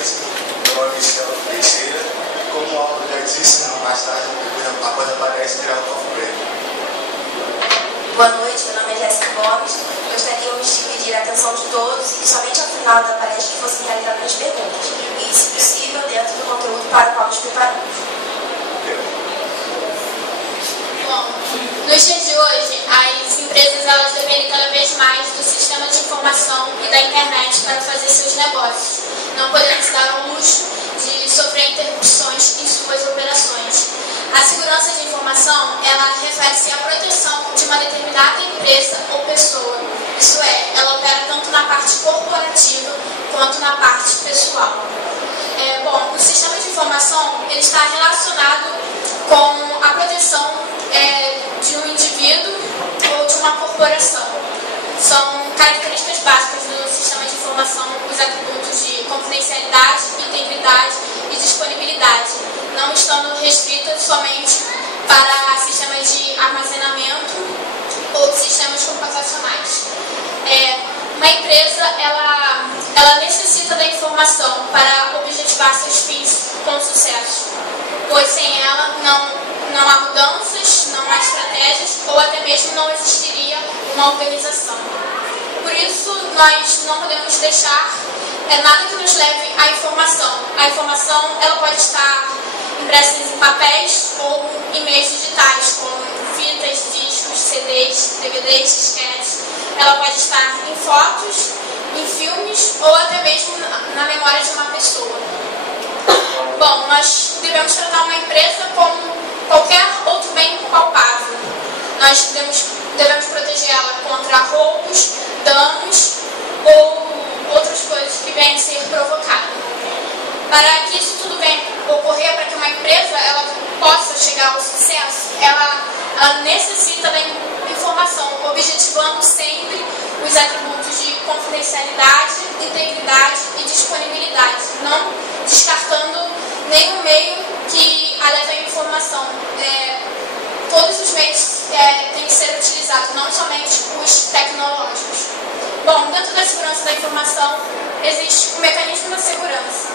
2, nome Estela Teixeira, como o autor já disse, mais tarde, após aparece tirar o novo prêmio. Boa noite, meu nome é Jéssica Gomes. Gostaríamos de pedir a atenção de todos e que somente ao final da palestra fossem realizadas as perguntas, e, se possível, dentro do conteúdo para o qual nos preparamos. Bom, nos dias de hoje, as empresas elas dependem cada vez mais do sistema de informação e da internet para fazer seus negócios. Não podemos dar ao luxo de sofrer interrupções em suas operações. A segurança de informação, ela refere-se à proteção de uma determinada empresa ou pessoa. Isso é, ela opera tanto na parte corporativa quanto na parte pessoal. Bom, o sistema de informação ele está relacionado com a proteção de um indivíduo ou de uma corporação. São características básicas do sistema de informação os atributos de confidencialidade, integridade e disponibilidade, não estando restritas somente para sistemas de armazenamento ou sistemas computacionais. Uma empresa ela necessita da informação para objetivar seus fins com sucesso, pois sem ela não há mudanças, não há estratégias ou até mesmo não existiria uma organização. Por isso, nós não podemos deixar nada que nos leve à informação. A informação ela pode estar impressa em papéis ou em meios digitais, como fitas, discos, CDs, DVDs, disquetes. Ela pode estar em fotos, em filmes ou até mesmo na memória de uma pessoa. Bom, nós devemos tratar uma empresa como qualquer outro bem palpável. Nós devemos protegê-la contra roubos, danos ou outras coisas que venham a ser provocadas. Para que isso tudo venha ocorrer, para que uma empresa ela possa chegar ao sucesso, ela necessita da informação, objetivando sempre os atributos de confidencialidade, integridade e disponibilidade, não descartando nenhum meio que a leve à informação. Todos os meios têm que ser utilizados, não somente os tecnológicos. Bom, dentro da segurança da informação existe o mecanismo da segurança.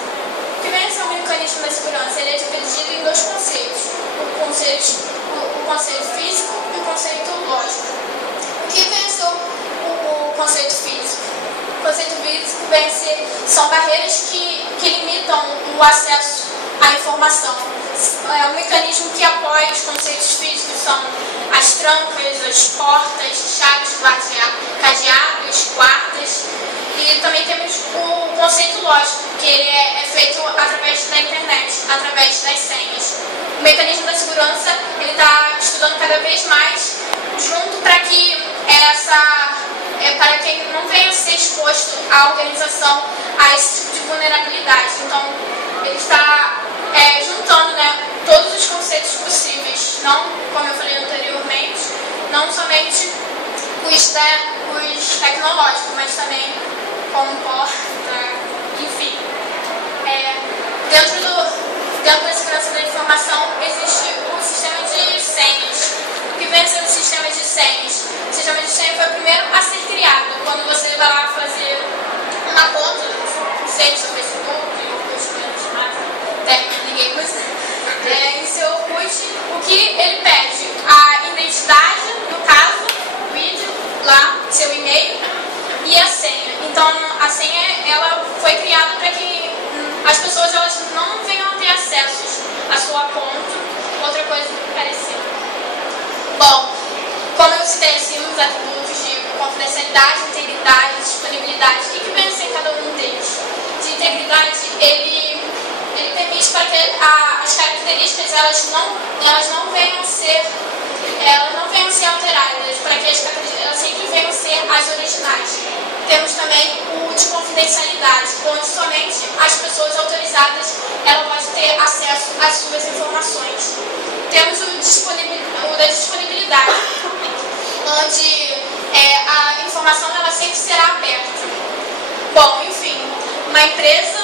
O que vem a ser o mecanismo da segurança? Ele é dividido em dois conceitos, o conceito físico e o conceito lógico. O que vem a ser o conceito físico? O conceito físico vem a ser, são barreiras que limitam o acesso à informação. É um mecanismo que apoia os conceitos físicos, são as trancas, as portas, chaves, cadeados, guardas. E também temos o conceito lógico, que ele é feito através da internet, através das senhas. O mecanismo da segurança ele está estudando cada vez mais junto para que para quem não venha a ser exposto à organização a esse tipo de vulnerabilidade. Então, ele está juntando todos os conceitos possíveis, não, como eu falei anteriormente, não somente os tecnológicos, mas também comporta, enfim. Dentro da segurança da informação existe o sistema de senhas. O que vem a ser o sistema de senhas? O sistema de senhas foi o primeiro a ser criado. Quando você vai lá fazer uma conta, não sei, no seu Facebook, ninguém usa, em seu Orkut, o que ele pede? A identidade, no caso, o vídeo, lá, seu e-mail e a senha. Então, a senha ela foi criada para que as pessoas elas não venham a ter acesso à sua conta, outra coisa parecida. Bom, como eu citei assim, os atributos de confidencialidade, integridade, disponibilidade, o que vem a ser cada um deles? De integridade, ele permite para que as características elas não venham a ser alteradas, para que as características elas sempre venham a ser as originais. Temos também o de confidencialidade, onde somente as pessoas autorizadas ela pode ter acesso às suas informações. Temos o da disponibilidade, onde a informação ela sempre será aberta. Bom, enfim, uma empresa,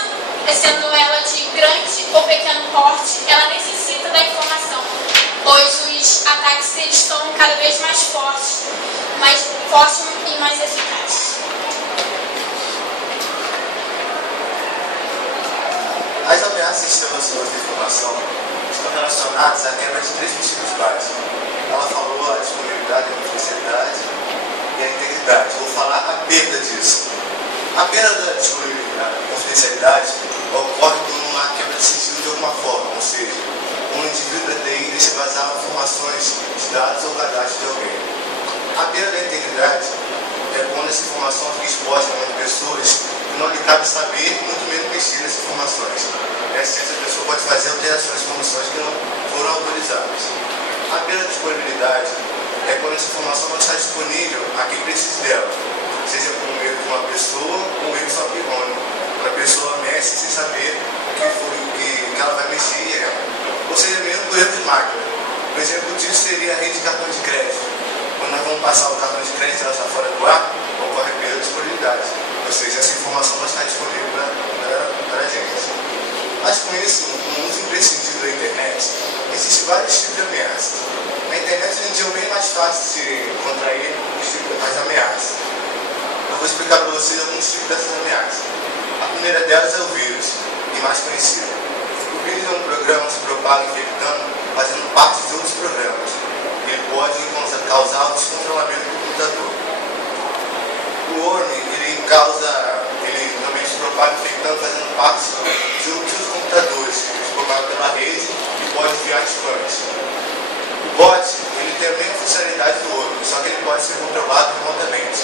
sendo ela de grande ou pequeno porte, ela necessita da informação, pois os ataques eles estão cada vez mais fortes e mais eficazes. trouxe hoje de informação estão relacionadas à quebra de 3 princípios básicos. Ela falou a disponibilidade, a confidencialidade e a integridade. Vou falar a perda disso. A perda da disponibilidade e confidencialidade ocorre quando uma quebra de sigilo de alguma forma, ou seja, um indivíduo da TI deixa vazar informações de dados ou cadastro de alguém. A perda da integridade é quando essa informação fica exposta a muitas pessoas e não lhe cabe saber, muito menos mexer nessas informações. Essa pessoa pode fazer alterações de informações que não foram autorizadas. A perda da disponibilidade é quando essa informação não está disponível a quem precisa dela, seja por meio de uma pessoa ou erro só errôneo. A pessoa mexe sem saber que ela vai mexer e erra. Ou seja, mesmo por erro de máquina. Um exemplo disso seria a rede de cartão de crédito. Quando nós vamos passar o cartão de crédito e ela está fora do ar, ocorre a perda de disponibilidade. Ou seja, essa informação não está disponível para a gente. Mas com isso, no uso imprescindível da internet, existem vários tipos de ameaças. Na internet, hoje em dia, é bem mais fácil de contrair as ameaças. Eu vou explicar para vocês alguns tipos dessas ameaças. A primeira delas é o vírus, e mais conhecido. O vírus é um programa que se propaga infectando, fazendo parte de outros programas. Ele pode causar o descontrolamento do computador. O worm, ele também se propaga infectando, fazendo parte de outros computadores, que se propagam pela rede e pode enviar spams. O bot, ele tem a mesma funcionalidade do worm, só que ele pode ser controlado remotamente.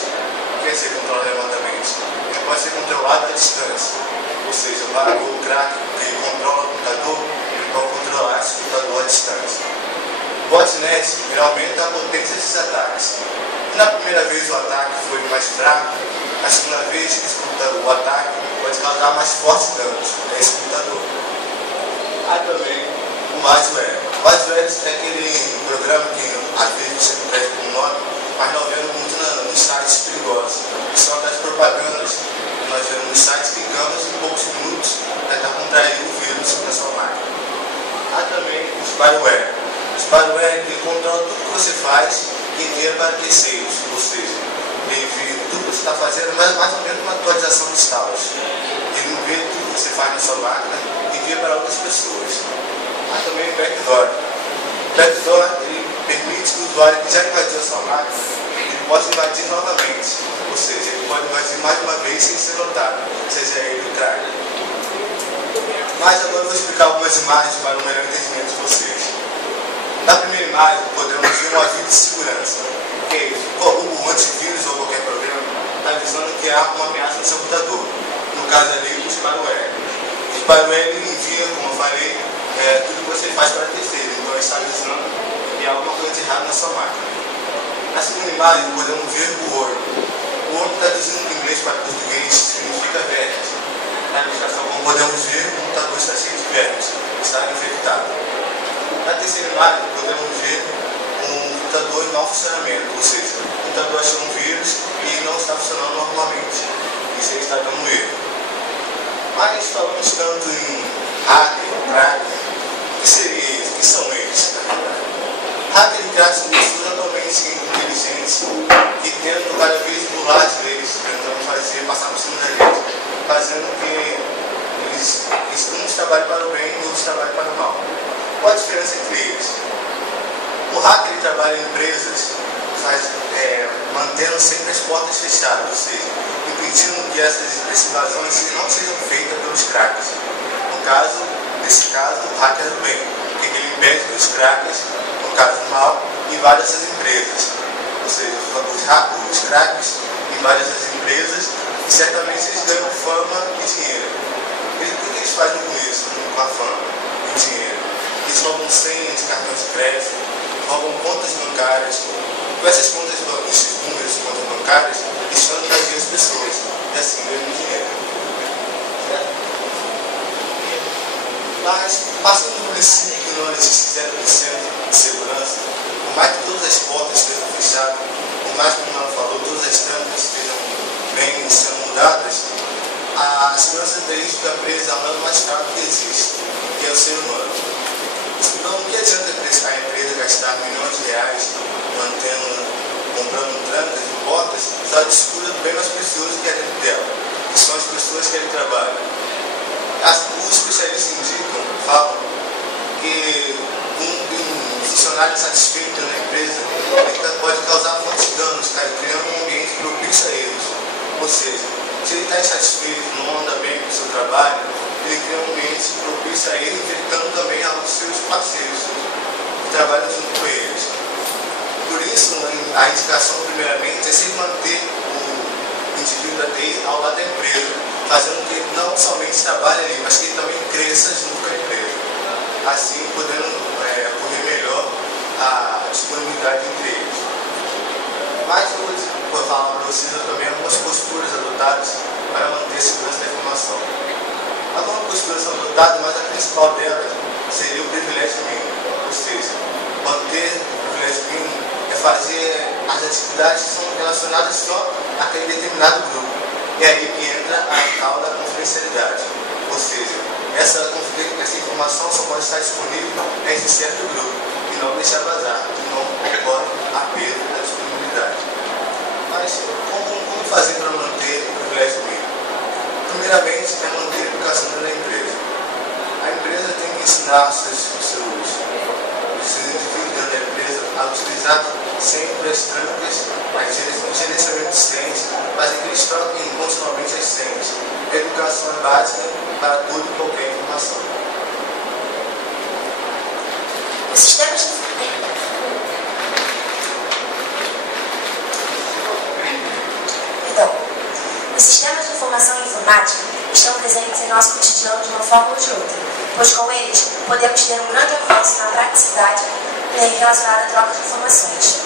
O que é ser controlado remotamente? Ele pode ser controlado à distância. Ou seja, o crack que controla o computador, ele pode controlar esse computador à distância. O botnet, ele aumenta a potência desses ataques. E na primeira vez o ataque foi mais fraco, na segunda vez o ataque pode causar mais fortes danos a esse computador. Há também o ransomware. O ransomware é aquele programa que às vezes você não pede com nome, mas nós vemos muito nos sites perigosos. Que são aquelas propagandas que nós vemos nos sites que clicamos em poucos minutos para tentar contrair o vírus na sua máquina. Há também o spyware. O spyware ele controla tudo que você faz e envia para terceiros, ou seja, ele vê tudo que você está fazendo, mas mais ou menos uma atualização de status. Ele não vê tudo que você faz na sua máquina e envia para outras pessoas. Há também o backdoor. O backdoor ele permite que o usuário que já invadiu a sua máquina ele possa invadir novamente, ou seja, ele pode invadir mais uma vez sem ser notado, seja ele o crack. Mas agora eu vou explicar algumas imagens para o melhor entendimento de vocês. Na primeira imagem, podemos ver um aviso de segurança, que o antivírus ou qualquer programa está avisando que há uma ameaça no seu computador. No caso ali, o spyware. O spyware ele envia, como eu falei, tudo que você faz para terceiro. Então ele está avisando que há alguma coisa de errado na sua máquina. Na segunda imagem, podemos ver o worm. O worm, traduzindo do inglês para português, significa vermes. Na ilustração, como podemos ver, o computador está cheio de vermes, está infectado. Na terceira imagem, podemos ver um computador em mau funcionamento, ou seja, o computador achou um vírus e não está funcionando normalmente. Isso aí está dando erro. Mas falamos tanto em hacker, cracker, o que seria isso? O que são eles? Hacker e cracker são pessoas atualmente inteligentes que tentam cada vez burlar as leis, tentando passar por cima da lei, fazendo que uns trabalhem para o bem e outros trabalhem para o mal. Qual a diferença entre eles? O hacker ele trabalha em empresas mantendo sempre as portas fechadas, ou seja, impedindo que essas invasões não sejam feitas pelos crackers. Nesse caso, o hacker é do bem, porque ele impede que os crackers, no caso do mal, invadam essas empresas. Ou seja, os crackers invadem essas empresas e certamente eles ganham fama e dinheiro. O que eles fazem com isso, com a fama e dinheiro? Eles roubam senhas de cartões de crédito, roubam contas bancárias. Com essas contas, esses números de contas bancárias, eles fantasiam as pessoas e assim ganham dinheiro. Certo? Mas, passando por esse ciclo que não existe 0% de segurança, por mais que todas as portas estejam fechadas, por mais que, como ela falou, todas as tampas estejam bem sendo mudadas, a segurança da gente fica presa ao lado mais caro que existe, que é o ser humano. Então, o que adianta a empresa gastar milhões de reais comprando trancas e portas, se ela descuida do bem mais precioso que é dentro dela, que são as pessoas que ele trabalha. Os especialistas indicam propício a erros. Ou seja, se ele está insatisfeito, não anda bem com o seu trabalho, ele cria um ambiente propício a ele, evitando também aos seus parceiros que trabalham junto com eles. Por isso, a indicação, primeiramente, é sempre manter o indivíduo da TI ao lado da empresa, fazendo com que ele não somente trabalhe ali, mas que ele também cresça junto com a empresa. Assim, podendo ocorrer melhor a disponibilidade entre eles. Mas eu vou falar para vocês também algumas posturas adotadas para manter a segurança da informação. Algumas posturas são adotadas, mas a principal delas seria o privilégio mínimo. Ou seja, manter o privilégio mínimo é fazer as atividades que são relacionadas só àquele determinado grupo. E aí que entra a tal da confidencialidade. Ou seja, essa informação só pode estar disponível nesse certo grupo e não deixar vazar, não ocorre a perda da disponibilidade. Mas como fazer para manter o privilégio mínimo? Primeiramente, é manter a educação da empresa. A empresa tem que ensinar os seus indivíduos da empresa a utilizar sempre as trâmites, o gerenciamento de senhas, mas que eles troquem continuamente as senhas. A educação é básica para tudo e qualquer informação. Os sistemas de informação e informática estão presentes em nosso cotidiano de uma forma ou de outra, pois com eles podemos ter um grande avanço na praticidade relacionada à troca de informações.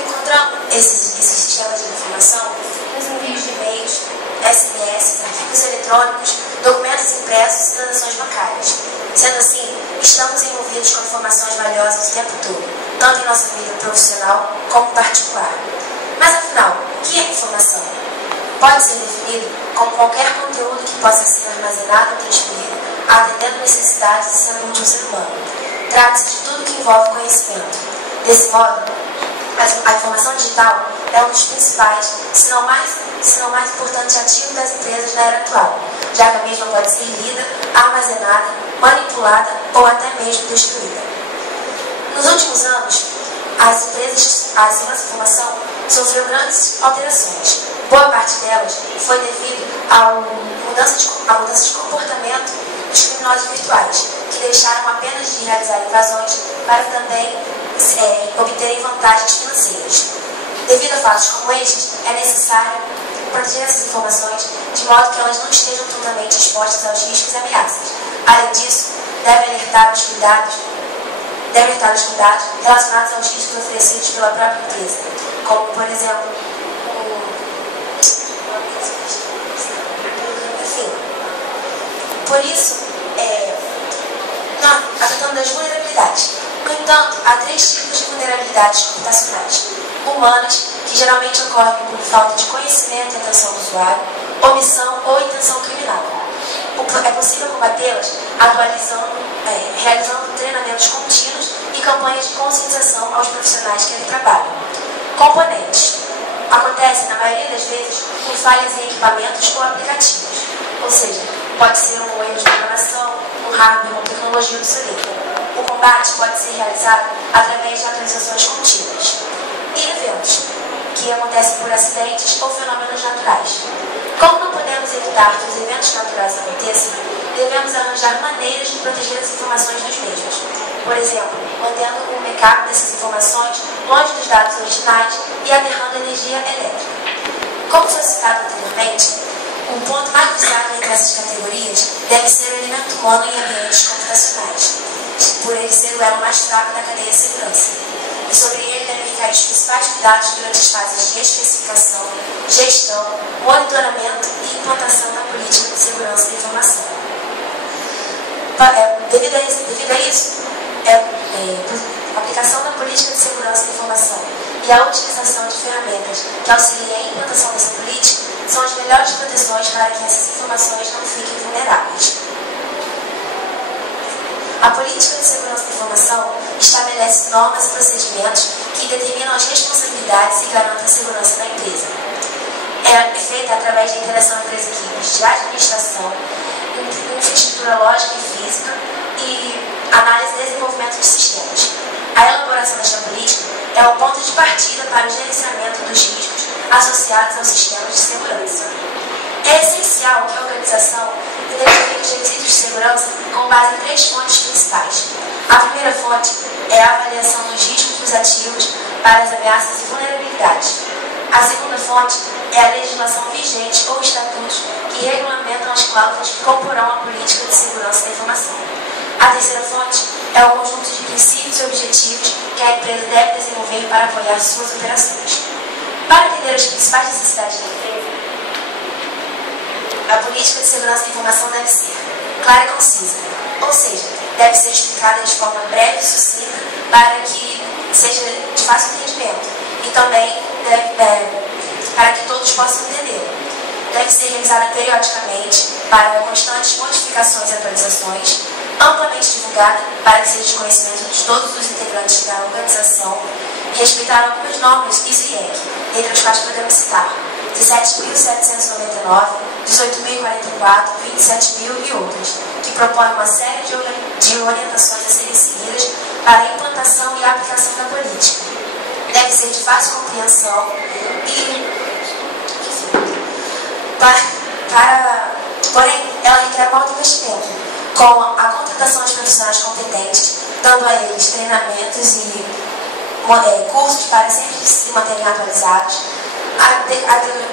Encontramos esses sistemas de informação nos envios de e-mails, SMS, arquivos eletrônicos, documentos impressos e transações bancárias. Sendo assim, estamos envolvidos com informações valiosas o tempo todo, tanto em nossa vida profissional como particular. Mas afinal, o que é informação? Pode ser definido como qualquer conteúdo que possa ser armazenado ou transferido, atendendo necessidades e sendo útil ao ser humano. Trata-se de tudo que envolve conhecimento. Desse modo, a informação digital é um dos principais, se não mais importante ativo das empresas na era atual, já que a mesma pode ser lida, armazenada, manipulada ou até mesmo destruída. Nos últimos anos, a segurança da informação sofreu grandes alterações. Boa parte delas foi devido à mudança de comportamento dos criminosos virtuais, que deixaram apenas de realizar invasões para também obterem vantagens financeiras. Devido a fatos como estes, é necessário proteger essas informações de modo que elas não estejam totalmente expostas aos riscos e ameaças. Além disso, deve alertar os cuidados relacionados aos riscos oferecidos pela própria empresa, como, por exemplo, por isso, a questão das vulnerabilidades. No entanto, há 3 tipos de vulnerabilidades computacionais. Humanas, que geralmente ocorrem por falta de conhecimento e atenção do usuário, omissão ou intenção criminal. É possível combatê-las realizando treinamentos contínuos e campanhas de conscientização aos profissionais que ali trabalham. Componentes. Acontecem, na maioria das vezes, por falhas em equipamentos ou aplicativos. Ou seja, pode ser um erro de programação, um hardware ou tecnologia obsoleta. O combate pode ser realizado através de atualizações contínuas. E eventos, que acontecem por acidentes ou fenômenos naturais. Como não podemos evitar que os eventos naturais aconteçam, devemos arranjar maneiras de proteger as informações dos mesmos. Por exemplo, mantendo um backup dessas informações longe dos dados originais e aterrando energia elétrica. Como foi citado anteriormente, o ponto mais visado entre essas categorias deve ser o elemento humano em ambientes computacionais, por ele ser o elo mais fraco da cadeia de segurança. E sobre ele devem ficar os principais cuidados durante as fases de especificação, gestão, monitoramento e implantação da política de segurança da informação. Devido a isso, a aplicação da política de segurança da informação e a utilização de ferramentas que auxiliem a implantação dessa política são as melhores proteções para que essas informações não fiquem vulneráveis. A política de segurança da informação estabelece normas e procedimentos que determinam as responsabilidades e garantem a segurança da empresa. É feita através da interação entre as equipes de administração, infraestrutura lógica e física e análise e desenvolvimento de sistemas. A elaboração desta política é o ponto de partida para o gerenciamento dos riscos associados aos sistemas de segurança. É essencial que a organização identifique os requisitos de segurança com base em 3 fontes principais. A primeira fonte é a avaliação dos riscos dos ativos para as ameaças e vulnerabilidades. A segunda fonte é a legislação vigente ou estatutos que regulamentam as cláusulas que comporão a política de segurança da informação. A terceira fonte é o conjunto de princípios e objetivos que a empresa deve desenvolver para apoiar suas operações. Para entender as principais necessidades da empresa, a política de segurança da informação deve ser clara e concisa, ou seja, deve ser explicada de forma breve e sucinta para que seja de fácil entendimento e também para que todos possam entender. Deve ser revisada periodicamente para constantes modificações e atualizações, amplamente divulgada para que seja de conhecimento de todos os integrantes da organização e respeitar algumas normas ISO e IEC, entre as quais podemos citar 17.799, 18.044, 27.000 e outras, que propõem uma série de orientações a serem seguidas para a implantação e a aplicação da política. Deve ser de fácil compreensão e, enfim, porém, ela requer um alto investimento, com a contratação de profissionais competentes, dando a eles treinamentos e cursos para sempre se manterem atualizados,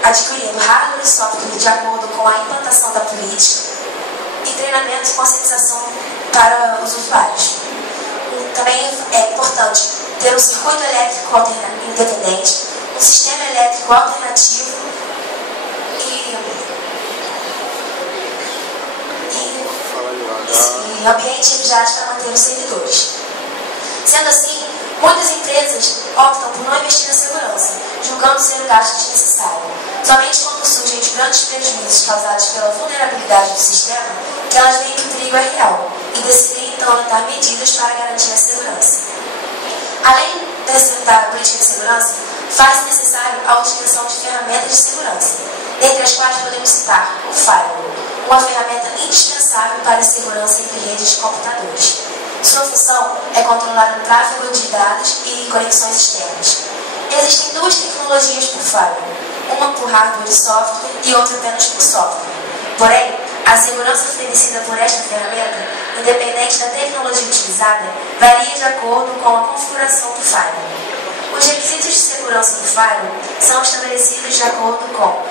adquirindo hardware e software de acordo com a implantação da política e treinamentos e conscientização para os usuários. Também é importante ter um circuito elétrico independente, um sistema elétrico alternativo e ambiente revisado para manter os servidores. Sendo assim, muitas empresas optam por não investir na segurança, julgando ser um gasto desnecessário. Somente quando surgem os grandes prejuízos causados pela vulnerabilidade do sistema, que elas veem que o perigo é real e decidem então adotar medidas para garantir a segurança. Além de executar a política de segurança, faz-se necessário a utilização de ferramentas de segurança, dentre as quais podemos citar o firewall, uma ferramenta indispensável para a segurança entre redes de computadores. Sua função é controlar o tráfego de dados e conexões externas. Existem 2 tecnologias por firewall, uma por hardware e software e outra apenas por software. Porém, a segurança oferecida por esta ferramenta, independente da tecnologia utilizada, varia de acordo com a configuração do firewall. Os requisitos de segurança do firewall são estabelecidos de acordo com o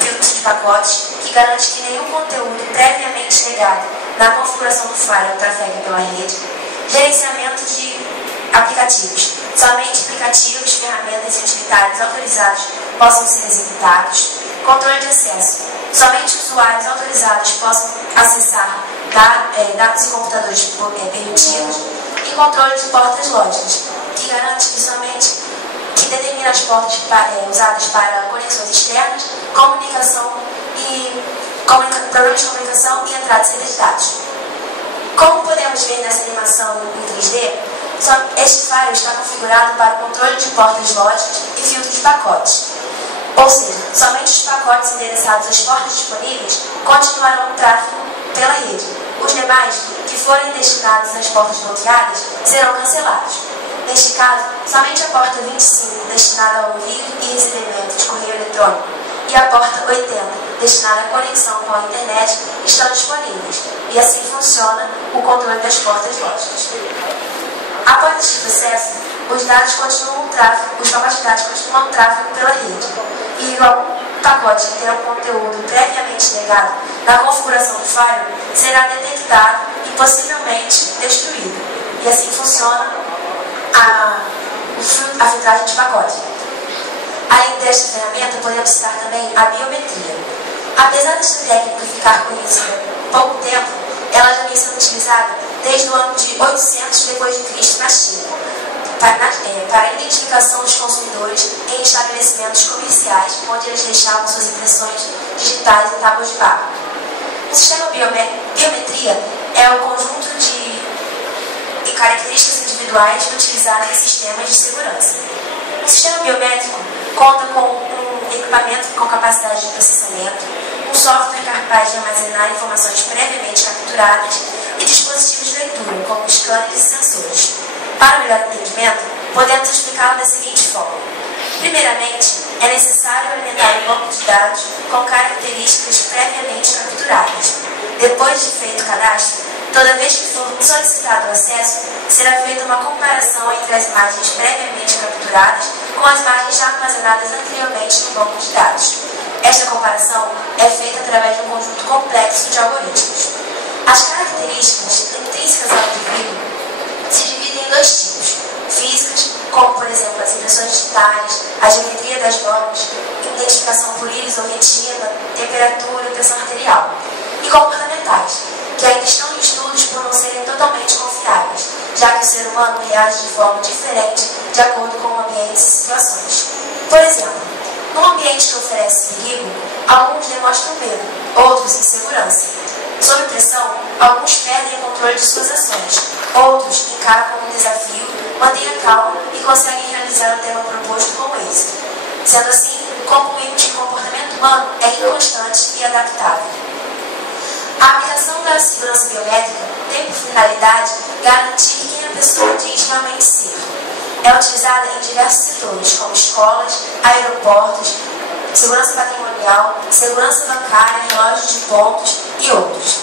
filtro de pacotes, que garante que nenhum conteúdo previamente negado na configuração do firewall trafega pela rede, gerenciamento de aplicativos. Somente aplicativos, ferramentas e utilitários autorizados possam ser executados. Controle de acesso. Somente usuários autorizados possam acessar dados e computadores permitidos. E controle de portas lógicas, que garante que determina as portas usadas para conexões externas, comunicação e problemas de comunicação e entrada de serviços de dados. Como podemos ver nessa animação em 3D, este firewall está configurado para o controle de portas lógicas e filtro de pacotes. Ou seja, somente os pacotes endereçados às portas disponíveis continuarão o tráfego pela rede. Os demais, que forem destinados às portas bloqueadas, serão cancelados. Neste caso, somente a porta 25, destinada ao envio e recebimento de correio eletrônico, e a porta 80, destinada à conexão com a internet, estão disponíveis. E assim funciona o controle das portas lógicas. Após este processo, os pacotes de dados continuam o tráfego pela rede. E algum pacote que terá um conteúdo previamente negado na configuração do firewall será detectado e possivelmente destruído. E assim funciona a filtragem de pacote. Além desta ferramenta, podemos citar também a biometria. Apesar desta técnica ficar conhecida há pouco tempo, ela já vem sendo utilizada desde o ano de 800 d.C. na China, para a identificação dos consumidores em estabelecimentos comerciais, onde eles deixavam suas impressões digitais em tábuas de barro. O sistema biometria é o conjunto de características individuais utilizadas em sistemas de segurança. O sistema biométrico conta com um equipamento com capacidade de processamento, um software capaz de armazenar informações previamente capturadas e dispositivos de leitura, como scanners e sensores. Para melhor entendimento, podemos explicá-lo da seguinte forma. Primeiramente, é necessário alimentar o banco de dados com características previamente capturadas. Depois de feito o cadastro, toda vez que for solicitado o acesso, será feita uma comparação entre as imagens previamente capturadas com as imagens já armazenadas anteriormente no banco de dados. Esta comparação é feita através de um conjunto complexo de algoritmos. As características intrínsecas ao indivíduo se dividem em dois tipos: físicas, como por exemplo as impressões digitais, a geometria das mãos, identificação por íris ou retina, temperatura e pressão arterial, e comportamentais, que ainda estão em estudos por não serem totalmente confiáveis, já que o ser humano reage de forma diferente de acordo com ambientes e situações. Por exemplo, num ambiente que oferece perigo, alguns demonstram medo, outros insegurança. Sob pressão, alguns perdem o controle de suas ações, outros encaram como um desafio, mantêm a calma e conseguem realizar o tema proposto com êxito. Sendo assim, concluímos que o comportamento humano é inconstante e adaptável. A aplicação da segurança biométrica tem por finalidade garantir quem a pessoa diz realmente ser. É utilizada em diversos setores, como escolas, aeroportos, segurança patrimonial, segurança bancária, relógios de pontos e outros.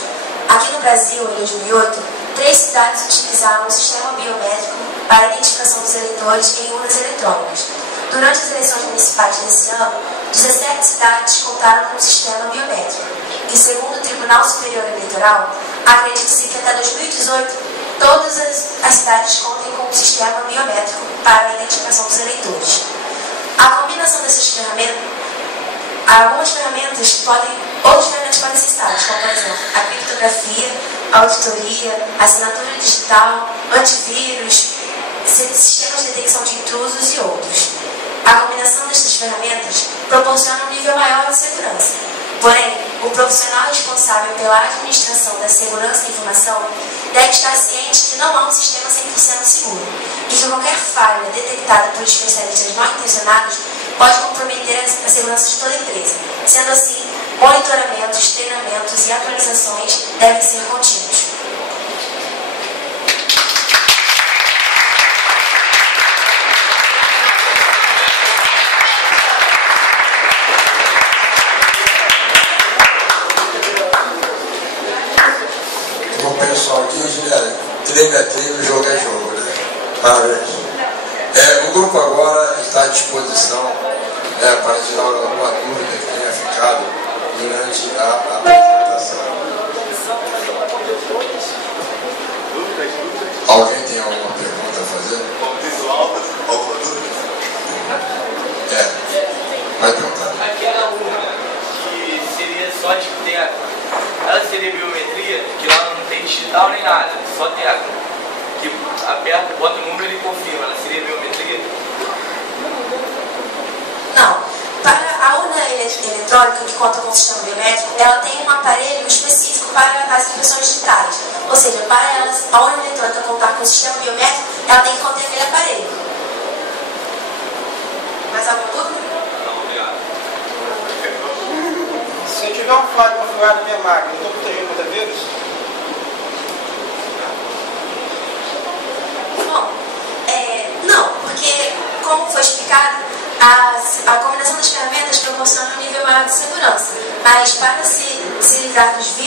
Aqui no Brasil, em 2008, 3 cidades utilizaram o sistema biométrico para a identificação dos eleitores em urnas eletrônicas. Durante as eleições municipais desse ano, 17 cidades contaram com o sistema biométrico. E segundo o Tribunal Superior Eleitoral, acredita-se que até 2018 todas as cidades contem com um sistema biométrico para a identificação dos eleitores. A combinação dessas ferramentas, outras ferramentas podem ser citadas, como por exemplo a criptografia, a auditoria, a assinatura digital, antivírus, sistemas de detecção de intrusos e outros. A combinação dessas ferramentas proporciona um nível maior de segurança. Porém, o profissional responsável pela administração da segurança da informação deve estar ciente que não há um sistema 100% seguro e que qualquer falha detectada por especialistas mal intencionados pode comprometer a segurança de toda a empresa. Sendo assim, monitoramentos, treinamentos e atualizações devem ser contínuos. Pessoal aqui, treino é treino, jogo é jogo, né? Parabéns. O grupo agora está à disposição para tirar alguma dúvida que tenha ficado durante a apresentação. Alguém tem alguma pergunta a fazer? Visual, alguma dúvida? Vai perguntar. Aquela urna que seria só de teco, ela seria biometria, que lá não tem digital nem nada, só teco. Que aperta, bota o número e confirma, ela seria biometria? Não. Para a urna eletrônica que conta com o sistema biométrico, ela tem um aparelho específico para as impressões digitais. Ou seja, para a urna eletrônica contar com o sistema biométrico, ela tem que conter aquele aparelho. Mais alguma dúvida? Não, obrigado. Se eu tiver um file configurado na minha máquina, eu estou protegendo contra vírus? Bom, não, porque, como foi explicado, a combinação das ferramentas proporciona um nível maior de segurança. Mas para se livrar dos vírus,